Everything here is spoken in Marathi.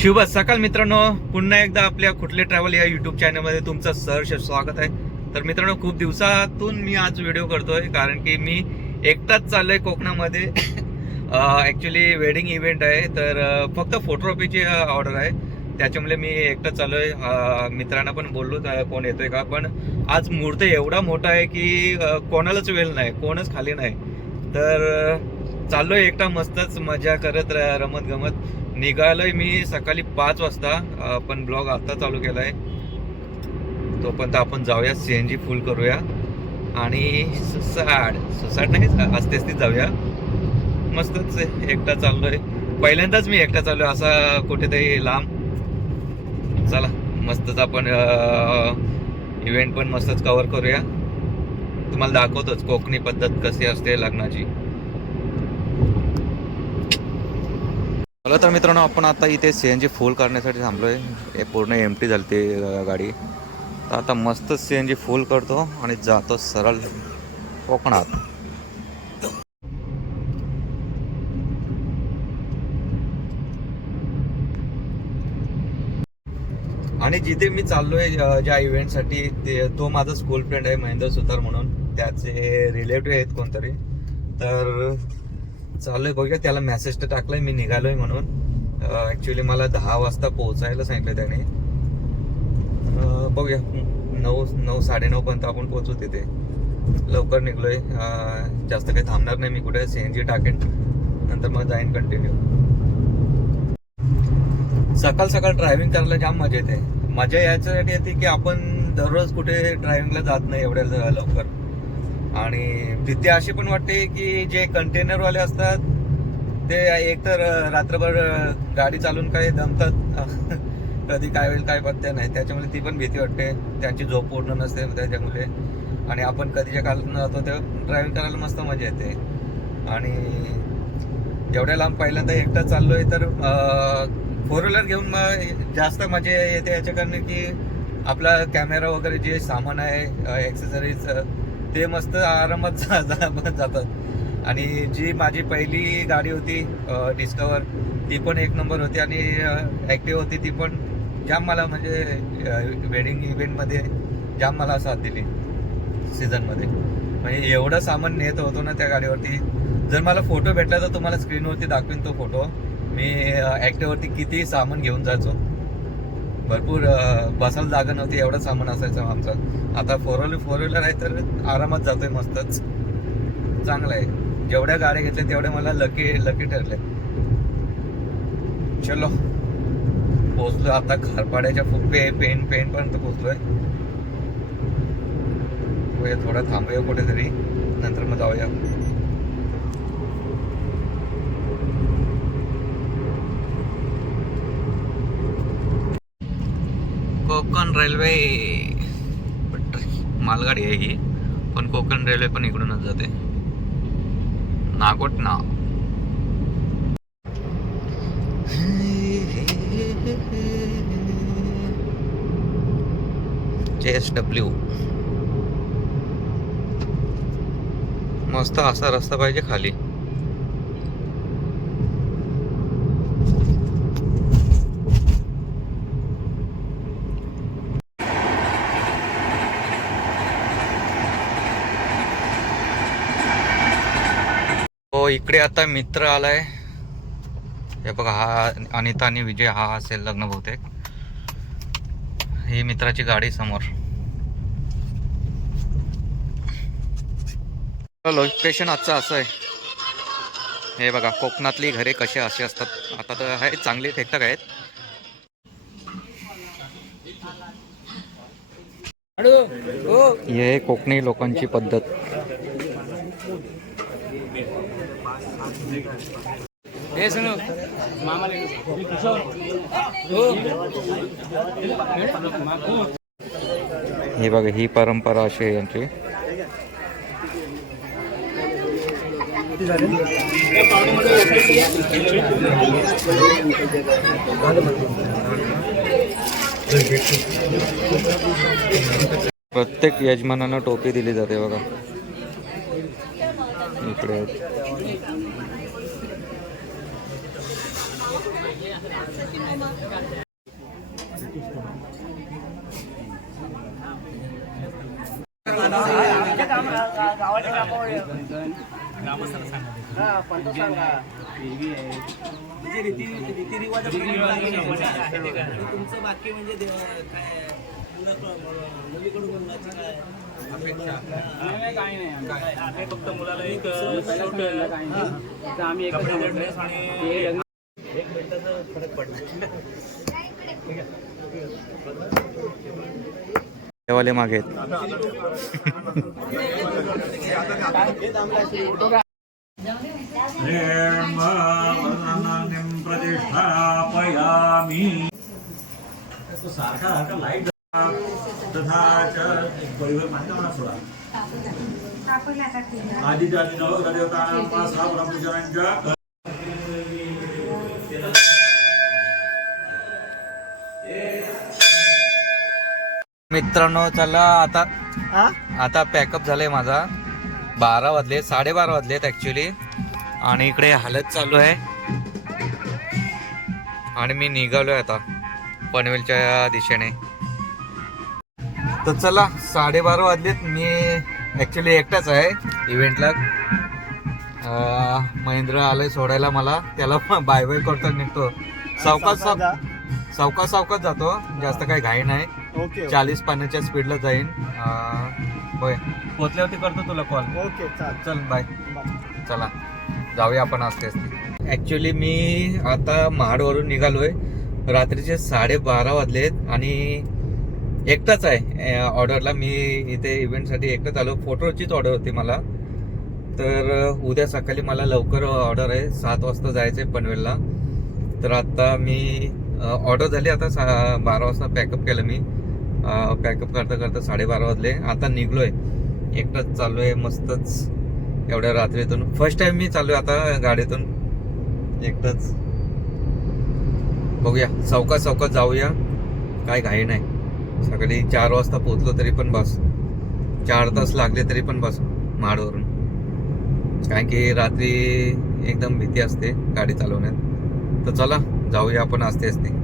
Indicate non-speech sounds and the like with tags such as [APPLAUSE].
शुभ सकाळ मित्रांनो. पुन्हा एकदा आपल्या कुठले ट्रॅव्हल या युट्यूब चॅनलमध्ये तुमचं सहर्ष स्वागत आहे. तर मित्रांनो खूप दिवसातून मी आज व्हिडिओ करतोय कारण की मी एकटाच चाललोय कोकणामध्ये. ॲक्च्युली वेडिंग इव्हेंट आहे. तर फक्त फोटोग्राफीची ऑर्डर आहे. त्याच्यामुळे मी एकटाच चाललोय. आहे मित्रांना पण बोललो कोण येतोय का? पण आज मुहूर्त एवढा मोठा आहे की कोणालाच वेळ नाही. कोणच खाली नाही. तर चाललोय एकटा मस्तच मजा करत र- रमत गमत. निघालोय मी सकाळी पाच वाजता पण ब्लॉग आता चालू केलाय. तोपर्यंत आपण जाऊया सी एन जी फुल करूया. आणि सुसाड सुसाड नाही असतेच ती जाऊया. मस्तच आहे. एकटा चाललोय. पहिल्यांदाच मी एकटा चाललोय असा कुठेतरी लांब. चला मस्तच आपण इव्हेंट पण मस्तच कव्हर करूया. तुम्हाला दाखवतोच कोकणी पद्धत कशी असते लग्नाची. हॅलो तर मित्रांनो आपण आता इथे सी एन जी फुल करण्यासाठी थांबलो आहे पूर्ण एम टी झाली ती गाडी. तर आता मस्त सी एन जी फुल करतो आणि जातो सरळ कोकणात. आणि जिथे मी चाललोय ज्या इव्हेंटसाठी ते तो माझा स्कूल फ्रेंड आहे महेंद्र सुतार म्हणून. त्याचे रिलेटिव्ह आहेत कोणतरी. तर चाललोय. बघूया त्याला मेसेज तर टाकलाय. मी निघालोय म्हणून. ऍक्च्युली मला दहा वाजता पोहोचायला सांगितलं त्याने. बघूया. नऊ नऊ साडेनऊ पर्यंत आपण पोहोचू तिथे. लवकर निघलोय. जास्त काही थांबणार नाही मी कुठे. सीएनजी टाकेन. नंतर मग जाईन कंटिन्यू सकाळ सकाळ ड्रायव्हिंग करायला जाम मजा येते. मजा याच्यासाठी येते की आपण दररोज कुठे ड्रायव्हिंगला जात नाही एवढ्या लवकर. आणि भीती अशी पण वाटते की जे कंटेनरवाले असतात ते एकतर रात्रभर गाडी चालून काय दमतात. [LAUGHS] कधी काय होईल काय पत्त्या नाही. त्याच्यामुळे ती पण भीती वाटते. त्यांची झोप पूर्ण नसते त्याच्यामुळे. आणि आपण कधीच्या काळात जातो तेव्हा ड्रायव्हिंग करायला मस्त मजा येते. आणि एवढ्या लांब पहिल्यांदा एकटा चाललोय तर फोर व्हीलर घेऊन मग जास्त मजा येते याच्या कारण की आपला कॅमेरा वगैरे जे सामान आहे एक्सेसरीज ते मस्त आरामात जा- जा- जातात. आणि जी माझी पहिली गाडी होती डिस्कवर ती पण एक नंबर होती आणि ॲक्टिव्ह होती ती पण जाम मला म्हणजे वेडिंग इव्हेंटमध्ये जाम मला साथ दिली सीझनमध्ये म्हणजे एवढं सामान नेत होतो ना त्या गाडीवरती. जर मला फोटो भेटला तर तुम्हाला स्क्रीनवरती दाखवीन तो फोटो मी ॲक्टिववरती किती सामान घेऊन जायचो. भरपूर बसायला जागा नव्हती एवढं सामान असायचं आमचं. आता फोर व्हीलर फोर व्हीलर आहे तर आरामात जातोय मस्तच. चांगलं आहे. जेवढ्या गाड्या घेतल्या तेवढ्या मला लकी लकी ठरले. चलो. पोचलो आता खारपाड्याच्या फुप्पे पे पेन पेन पर्यंत पोचलोय थोडं थांबूया कुठेतरी. नंतर मग जाऊया. कोकण रेल्वे मालगाडी आहे ही. पण कोकण रेल्वे पण इकडूनच जाते. नागोटना जे एस डब्ल्यू मस्त असा रस्ता पाहिजे खाली. इकडे आता मित्र आलाय. हे बघा हा अनिता आणि विजय हा असेल लग्न बहुतेक. ही मित्राची गाडी समोर. लोकेशन आजचं असं आहे. हे बघा कोकणातली घरे कशी अशी असतात. आता तर आहे चांगली ठेकठाक आहेत. हे कोकणी लोकांची पद्धत. हे सुनो हे बघा ही परंपरा अशी आहे यांची प्रत्येक यजमानांना टोपी दिली जाते बघा इकडे म्हणजे रीती रीतिरिवाज तुमचं बाकी म्हणजे काय मुलीकडून मुलाची काय फक्त मुलाला एक आम्ही. ड्रेस आणि वाले मागे आहेत प्रतिष्ठापयामी सारखा सारखा लाईट तथा परिवार मान्य म्हणा सोडा आधीच्या आधी नवग्रह सहा ब्रह्मचार्यांच्या मित्रांनो चला आता आता पॅकअप झालंय माझा. बारा वाजले साडेबारा वाजलेत ऍक्च्युली आणि इकडे हालत चालू आहे. आणि मी निघालोय आता पनवेलच्या दिशेने. तर चला साडेबारा वाजलेत. मी ऍक्च्युली एकटाच आहे इव्हेंटला अं, महेंद्र आलंय सोडायला मला. त्याला बाय बाय करतो निघतो. सावकाश साव- सावकाश सावकाश जातो. जास्त काही घाई नाही. ओके चाळीस पाण्याच्या स्पीडला जाईन. अं, होय. पोचल्यावरती करतो तुला कॉल ओके चाल चल बाय चला. जाऊया आपण असते असते ऍक्च्युली मी आता महाडवरून निघालोय. रात्रीचे साडेबारा वाजलेत आणि एकटाच आहे. ऑर्डरला मी इथे इव्हेंटसाठी एकटाच आलो. फोटोचीच ऑर्डर होती मला. तर अं, उद्या सकाळी मला लवकर ऑर्डर आहे. सात वाजता जायचं आहे पनवेलला. तर आता मी ऑर्डर झाली. आता सा बारा वाजता पॅकअप केलं मी. पॅकअप करता करता साडेबारा वाजले. आता निघलोय. एकटाच चालू आहे मस्तच. एवढ्या रात्रीतून. फर्स्ट टाइम मी चालू आहे आता गाडीतून. एकटाच बघूया. सावकाश सावकाश जाऊया. काय घाई नाही. सकाळी चार वाजता पोहोचलो तरी पण बस. चार तास लागले तरी पण बस. माडवरून. कारण की रात्री एकदम भीती असते गाडी चालवण्यात. तर चला जाऊया आपण असते असते